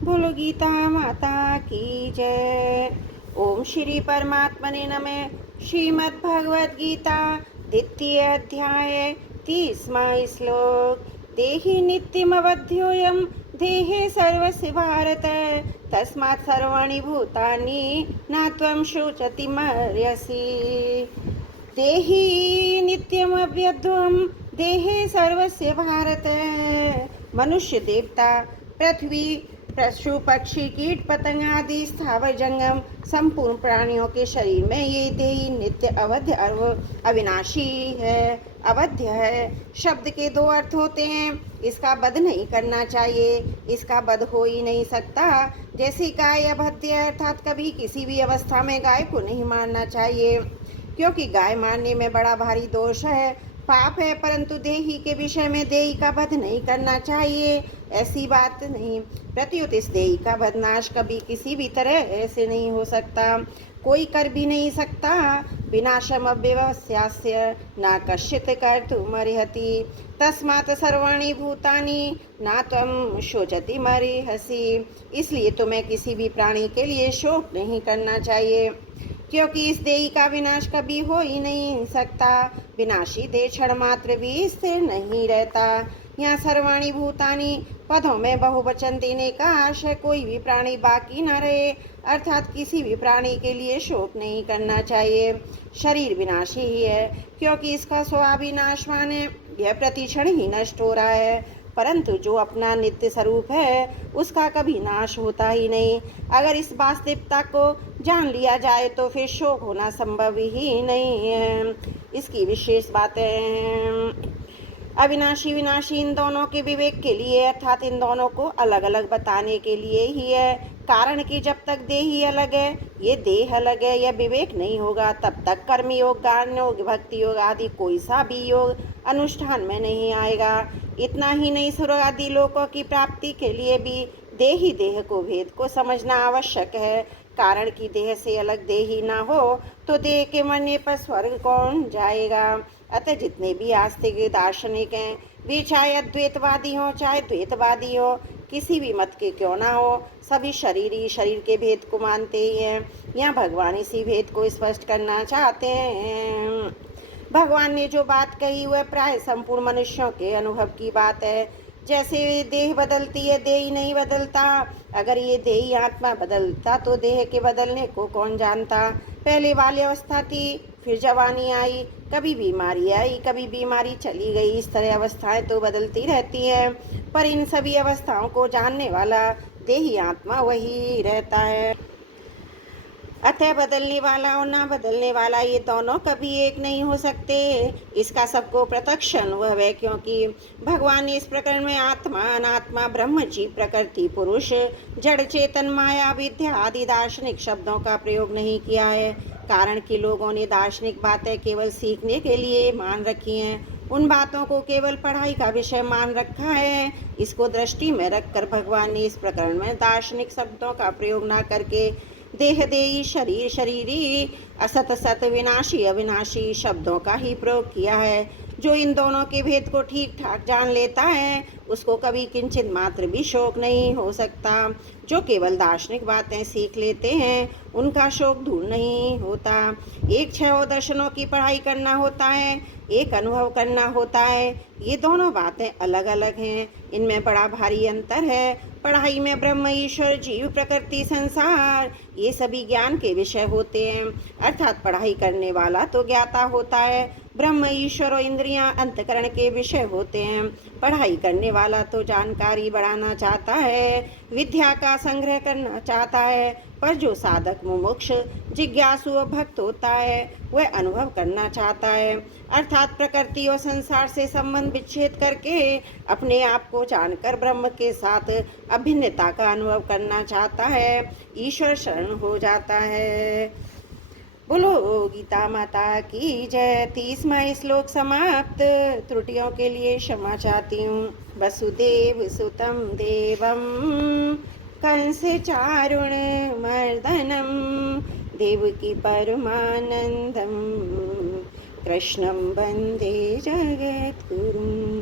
बोलो गीता माता की जय। ओम श्री परमात्मने नमः। श्रीमद् भगवद गीता द्वितीय अध्याय 30वां श्लोक। देहि नित्यमवध्योऽयं देहे सर्वस्य भारत तस्मात् सर्वाणि भूतानि न त्वं शोचतिमर्हसि। देहि नित्यमव्यध्वं देहे सर्वस्य भारत। मनुष्य देवता पृथ्वी पशु पक्षी कीट पतंग आदि स्थावर जंगम संपूर्ण प्राणियों के शरीर में ये देही नित्य अवध्य अविनाशी है। अवध्य है शब्द के दो अर्थ होते हैं। इसका वध नहीं करना चाहिए, इसका वध हो ही नहीं सकता। जैसे गाय अवध्य अर्थात कभी किसी भी अवस्था में गाय को नहीं मारना चाहिए, क्योंकि गाय मारने में बड़ा भारी दोष है, पाप है। परंतु देही के विषय में देही का वध नहीं करना चाहिए, ऐसी बात नहीं। प्रत्युत इस देही का वध नाश कभी किसी भी तरह ऐसे नहीं हो सकता, कोई कर भी नहीं सकता। विनाशम अव्यवस्यास्य न कश्चित् कर्तुमर्हति तस्मात् सर्वाणि भूतानि न त्वं शोचतिमर्हसि। इसलिए तुम्हें किसी भी प्राणी के लिए शोक नहीं करना चाहिए, क्योंकि इस देही का विनाश कभी हो ही नहीं सकता। विनाशी देह क्षण मात्र भी स्थिर नहीं रहता। यहाँ सर्वाणी भूतानी पदों में बहुवचन देने का आशय कोई भी प्राणी बाकी न रहे, अर्थात किसी भी प्राणी के लिए शोक नहीं करना चाहिए। शरीर विनाशी ही है, क्योंकि इसका स्वभाव ही नाशवान है, यह प्रतिक्षण ही नष्ट हो रहा है। परंतु जो अपना नित्य स्वरूप है उसका कभी नाश होता ही नहीं। अगर इस वास्तविकता को जान लिया जाए तो फिर शोक होना संभव ही नहीं है। इसकी विशेष बातें अविनाशी विनाशी इन दोनों के विवेक के लिए, अर्थात इन दोनों को अलग अलग बताने के लिए ही है। कारण कि जब तक देह ही अलग है, ये देह अलग है, यह विवेक नहीं होगा, तब तक कर्म योग, ज्ञान योग, भक्ति योग आदि कोई सा भी योग अनुष्ठान में नहीं आएगा। इतना ही नहीं, स्वर्ग आदि लोकों की प्राप्ति के लिए भी देही देह को भेद को समझना आवश्यक है। कारण कि देह से अलग देही ना हो तो देह के मरने पर स्वर्ग कौन जाएगा। अतः जितने भी आस्तिक दार्शनिक हैं, वे चाहे अद्वैतवादी हो चाहे द्वैतवादी हो, किसी भी मत के क्यों ना हो, सभी शरीर के भेद को मानते ही हैं। यहाँ भगवान इसी भेद को स्पष्ट करना चाहते हैं। भगवान ने जो बात कही वह प्राय संपूर्ण मनुष्यों के अनुभव की बात है। जैसे देह बदलती है, देह नहीं बदलता। अगर ये देही आत्मा बदलता तो देह के बदलने को कौन जानता। पहले वाली अवस्था थी, फिर जवानी आई, कभी बीमारी आई, कभी बीमारी चली गई। इस तरह अवस्थाएं तो बदलती रहती हैं, पर इन सभी अवस्थाओं को जानने वाला देही आत्मा वही रहता है। अतः बदलने वाला और ना बदलने वाला ये दोनों कभी एक नहीं हो सकते। इसका सबको प्रत्यक्ष अनुभव है, क्योंकि भगवान ने इस प्रकरण में आत्मा, अनात्मा, ब्रह्म, जीव, प्रकृति, पुरुष, जड़, चेतन, माया, विद्या आदि दार्शनिक शब्दों का प्रयोग नहीं किया है। कारण कि लोगों ने दार्शनिक बातें केवल सीखने के लिए मान रखी हैं, उन बातों को केवल पढ़ाई का विषय मान रखा है। इसको दृष्टि में रखकर भगवान ने इस प्रकरण में दार्शनिक शब्दों का प्रयोग न करके देह देही, शरीर शरीरी, असत सत, विनाशी अविनाशी शब्दों का ही प्रयोग किया है। जो इन दोनों के भेद को ठीक ठाक जान लेता है उसको कभी किंचित मात्र भी शोक नहीं हो सकता। जो केवल दार्शनिक बातें सीख लेते हैं उनका शोक दूर नहीं होता। एक 6 दर्शनों की पढ़ाई करना होता है, एक अनुभव करना होता है। ये दोनों बातें अलग अलग हैं, इनमें बड़ा भारी अंतर है। पढ़ाई में ब्रह्म, ईश्वर, जीव, प्रकृति, संसार ये सभी ज्ञान के विषय होते हैं, अर्थात पढ़ाई करने वाला तो ज्ञाता होता है। ब्रह्म, ईश्वर और इंद्रियां अंतकरण के विषय होते हैं। पढ़ाई करने वाला तो जानकारी बढ़ाना चाहता है, विद्या का संग्रह करना चाहता है। पर जो साधक, मुमुक्ष, जिज्ञासु और भक्त होता है वह अनुभव करना चाहता है, अर्थात प्रकृति और संसार से संबंध विच्छेद करके अपने आप को जानकर ब्रह्म के साथ अभिन्नता का अनुभव करना चाहता है, ईश्वर शरण हो जाता है। बोलो गीता माता की जय। 30वां श्लोक समाप्त। त्रुटियों के लिए क्षमा चाहती हूँ। वसुदेव सुतम देवम कंस चारुण मर्दनम देवकी परमानंदम कृष्णं वंदे जगद्गुरुम्।